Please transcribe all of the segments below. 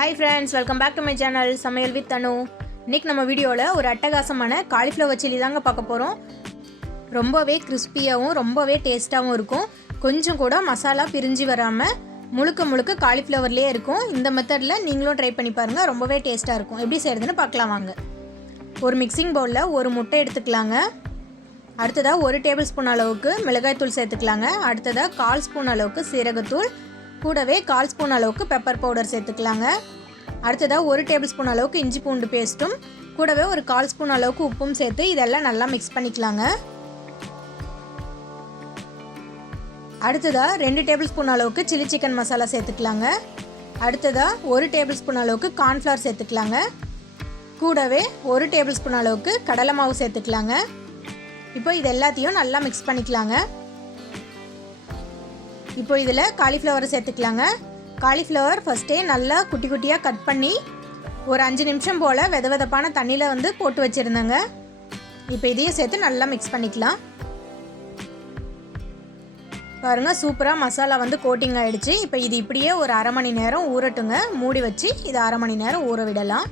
Hi friends, welcome back to my channel சமையல் with தனு. இன்னைக்கு நம்ம வீடியோல ஒரு அட்டகாசமான காலிஃப்ளவர் சில்லி தாங்க பார்க்க போறோம். ரொம்பவே கிறிஸ்பியாவும் ரொம்பவே டேஸ்டாவும் இருக்கும். கொஞ்சம் கூட மசாலா பிரிஞ்சி வராம முழுக்க காலிஃப்ளவர்லயே இருக்கும். இந்த மெத்தட்ல நீங்களும் ட்ரை பண்ணி பாருங்க. ரொம்பவே டேஸ்டா இருக்கும். எப்படி செய்யறதுன்னு பார்க்கலாம் வாங்க. ஒரு மிக்சிங் பவுல்ல ஒரு முட்டை எடுத்துக்கலாங்க. அடுத்ததா 1 டேபிள்ஸ்பூன் அளவுக்கு மிளகாய் தூள் சேர்த்துக்கலாங்க. அடுத்ததா 1/4 ஸ்பூன் அளவுக்கு சீரகத்தூள், கூடவே 1/4 ஸ்பூன் அளவுக்கு பெப்பர் பவுடர் சேர்த்துக்கலாங்க. அடுத்ததாக 1 டேபிள் ஸ்பூன் அளவுக்கு இஞ்சி பூண்டு பேஸ்ட்டும், கூடவே ஒரு 1/4 ஸ்பூன் அளவுக்கு உப்பும் சேர்த்து இதெல்லாம் நல்லா மிக்ஸ் பண்ணிக்கலாங்க. அடுத்ததாக 2 டேபிள் ஸ்பூன் அளவுக்கு சில்லி சிக்கன் மசாலா சேர்த்துக்கலாங்க. அடுத்ததாக 1 டேபிள் ஸ்பூன் அளவுக்கு கார்ன்ஃப்ளவர் சேர்த்துக்கலாங்க. கூடவே 1 டேபிள் ஸ்பூன் அளவுக்கு கடலை மாவு சேர்த்துக்கலாங்க. இப்போ இது எல்லாத்தையும் நல்லா மிக்ஸ் பண்ணிக்கலாங்க. இப்போ இதில் காலிஃப்ளவரை சேர்த்துக்கலாங்க. காலிஃப்ளவர் ஃபஸ்ட்டே நல்லா குட்டி குட்டியாக கட் பண்ணி ஒரு 5 நிமிஷம் போல் வெதவெதப்பான தண்ணியில் போட்டு வச்சுருந்தேங்க. இப்போ இதையும் சேர்த்து நல்லா மிக்ஸ் பண்ணிக்கலாம். பாருங்கள், சூப்பராக மசாலா கோட்டிங் ஆகிடுச்சு. இப்போ இது இப்படியே ஒரு அரை மணி நேரம் ஊறட்டுங்க. மூடி வச்சு இதை அரை மணி நேரம் ஊற விடலாம்.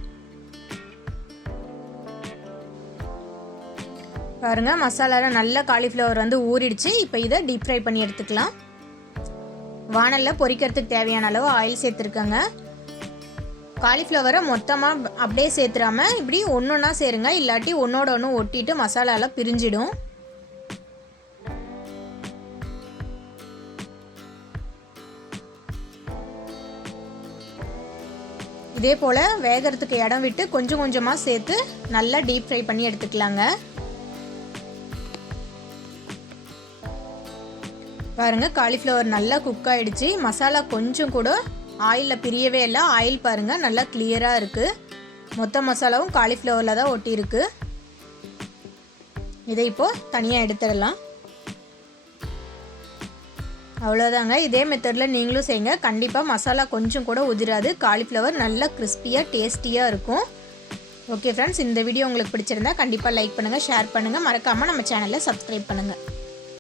பாருங்கள், மசாலாவில் நல்ல காலிஃப்ளவர் ஊறிடுச்சு. இப்போ இதை டீப் ஃப்ரை பண்ணி எடுத்துக்கலாம். வானலில் பொரிக்கிறதுக்கு தேவையான அளவு ஆயில் சேர்த்துருக்கேங்க. காலிஃப்ளவரை மொத்தமாக அப்படியே சேர்த்துடாமல் இப்படி ஒன்றா சேருங்க. இல்லாட்டி ஒன்றோட ஒன்று ஒட்டிட்டு மசாலாவில் பிரிஞ்சிடும். இதே போல் வேகிறதுக்கு இடம் விட்டு கொஞ்சம் கொஞ்சமாக சேர்த்து நல்லா டீப் ஃப்ரை பண்ணி எடுத்துக்கலாங்க. பாருங்கள், காலிஃப்ளவர் நல்லா குக் ஆகிடுச்சு. மசாலா கொஞ்சம் கூட ஆயிலில் பிரியவே இல்லை. ஆயில் பாருங்கள் நல்லா கிளியராக இருக்குது. மொத்த மசாலாவும் காலிஃப்ளவரில் தான் ஒட்டியிருக்கு. இதை இப்போது தனியாக எடுத்துடலாம். அவ்வளோதாங்க. இதே மெத்தடில் நீங்களும் செய்யுங்க. கண்டிப்பாக மசாலா கொஞ்சம் கூட உதிராது. காலிஃப்ளவர் நல்லா கிறிஸ்பியாக டேஸ்டியாக இருக்கும். ஓகே ஃப்ரெண்ட்ஸ், இந்த வீடியோ உங்களுக்கு பிடிச்சிருந்தா கண்டிப்பாக லைக் பண்ணுங்கள், ஷேர் பண்ணுங்கள், மறக்காமல் நம்ம சேனலை சப்ஸ்கிரைப் பண்ணுங்கள்.